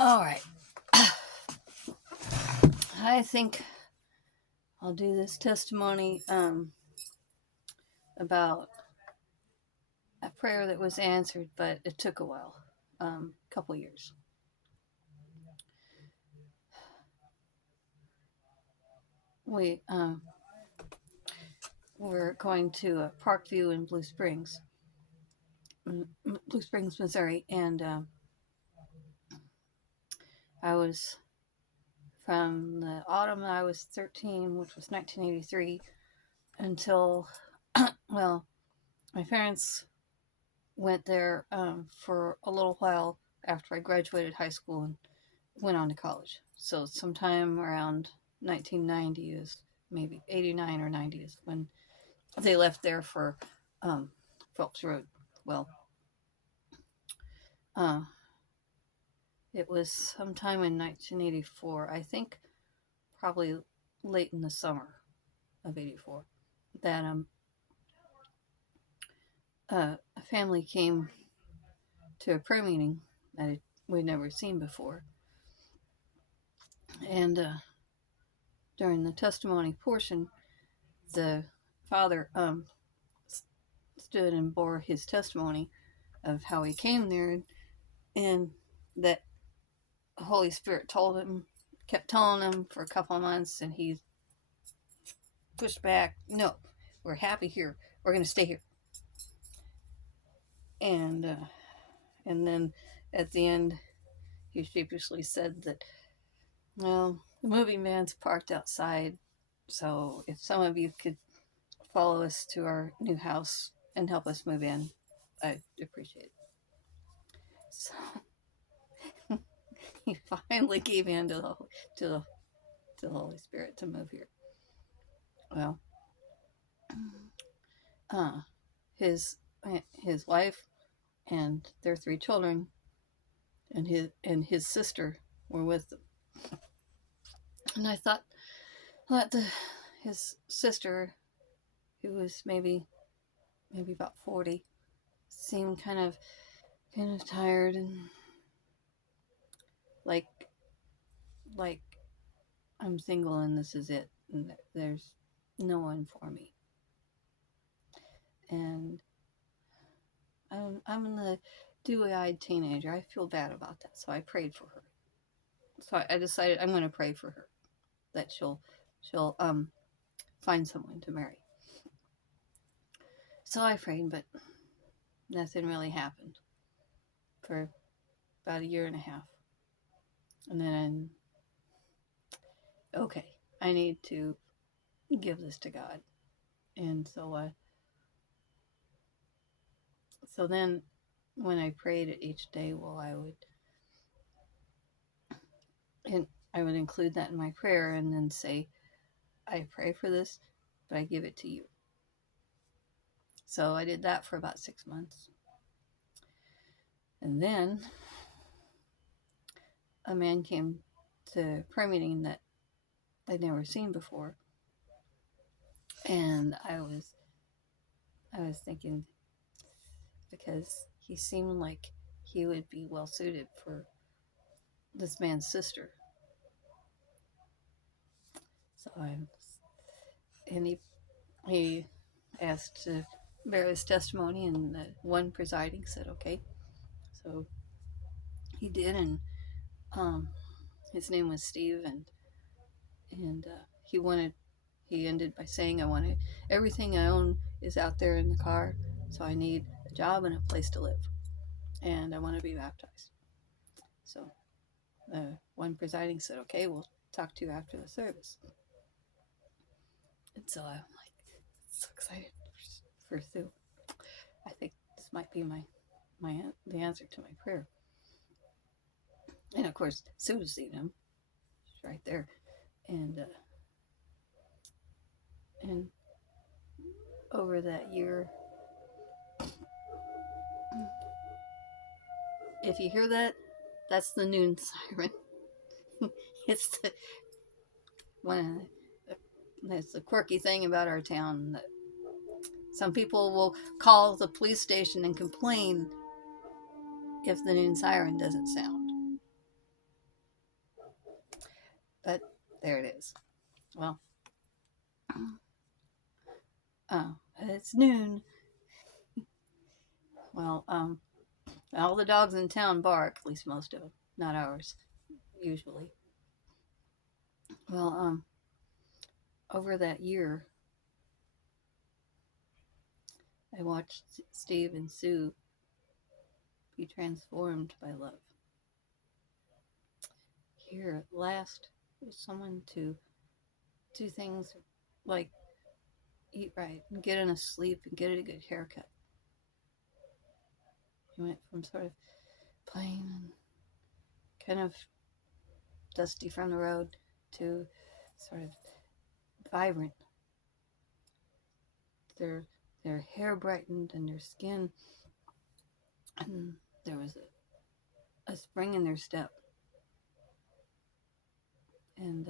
All right. I think I'll do this testimony about a prayer that was answered, but it took a while, a couple years. We were going to Parkview in Blue Springs, Missouri, and I was from the autumn I was 13, which was 1983, until well, my parents went there for a little while after I graduated high school and went on to college. So sometime around 1990 is maybe 89 or 90 is when they left there for Phelps Road. Well, uh, it was sometime in 1984, I think probably late in the summer of 84, that a family came to a prayer meeting that we'd never seen before. And during the testimony portion, the father stood and bore his testimony of how he came there, and that the Holy Spirit kept telling him for a couple of months, and he pushed back. No, we're happy here. We're going to stay here. And then at the end, he sheepishly said that, well, the moving van's parked outside, so if some of you could follow us to our new house and help us move in, I'd appreciate it. So he finally gave in to the Holy Spirit to move here. Well, his wife and their 3 children and his sister were with them. And I thought that his sister, who was maybe about 40, seemed kind of tired and like I'm single and this is it, and there's no one for me. And I'm the dewy-eyed teenager. I feel bad about that, so I prayed for her. So I decided I'm going to pray for her, that she'll find someone to marry. So I prayed, but nothing really happened for about a year and a half. And then, okay, I need to give this to God. And so then when I prayed each day, well, I would include that in my prayer and then say, I pray for this, but I give it to you. So I did that for about 6 months. And then a man came to prayer meeting that I'd never seen before. And I was thinking, because he seemed like he would be well suited for this man's sister. So he asked to bear his testimony, and the one presiding said, okay. So he did, and his name was Steve, and he ended by saying, I wanted everything I own is out there in the car, so I need a job and a place to live, and I want to be baptized. So the one presiding said, okay, we'll talk to you after the service. And so I'm like, so excited for Sue. I think this might be the answer to my prayer. And of course, Sue's seen him. She's right there. And over that year, if you hear that, that's the noon siren. It's that's the quirky thing about our town, that some people will call the police station and complain if the noon siren doesn't sound. But there it is. Well, it's noon. Well, all the dogs in town bark, at least most of them, not ours, usually. Well, over that year, I watched Steve and Sue be transformed by love. Here at last was someone to do things like eat right and get enough sleep and get a good haircut. He went from sort of plain and kind of dusty from the road to sort of vibrant. Their hair brightened and their skin, and there was a spring in their step. And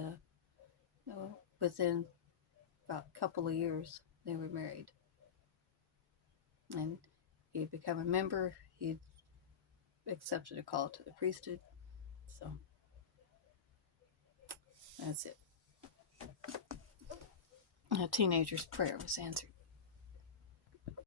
within about a couple of years, they were married. And he'd become a member. He'd accepted a call to the priesthood. So that's it. A teenager's prayer was answered.